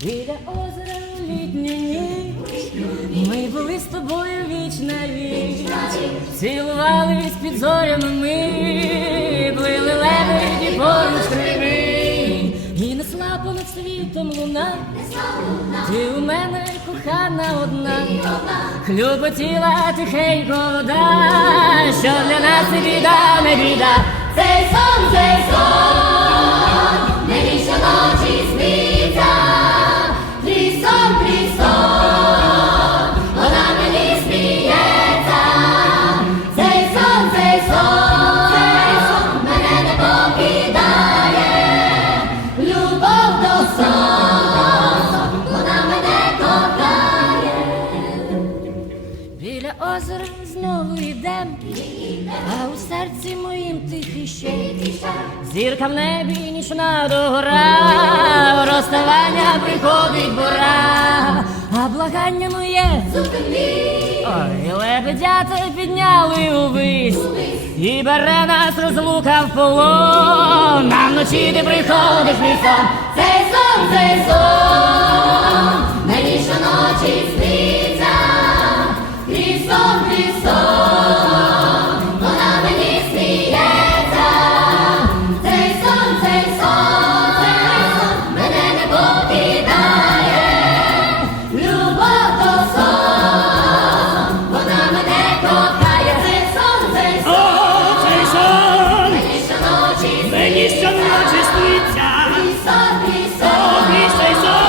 Біля озера у літню ніч. Ми були з тобою віч на віч. Цілувались під зорями ми Плили лебеді поруч криви І несла понад світом луна. Ти у мене кохана одна. Хлюпотіла тихенько вода. Що для нас і біда, не біда. Цей сон, цей сон, Озера знову йдем, а у серці моїм тихий ще. Зірка в небі нічна догора, розставання приходить пора, а благання моє. Ой, лебедята підняли увись, і бере нас розлука в полон, на вночі ти приходиш мій. Цей сон, цей сон, сниться. Твій сон,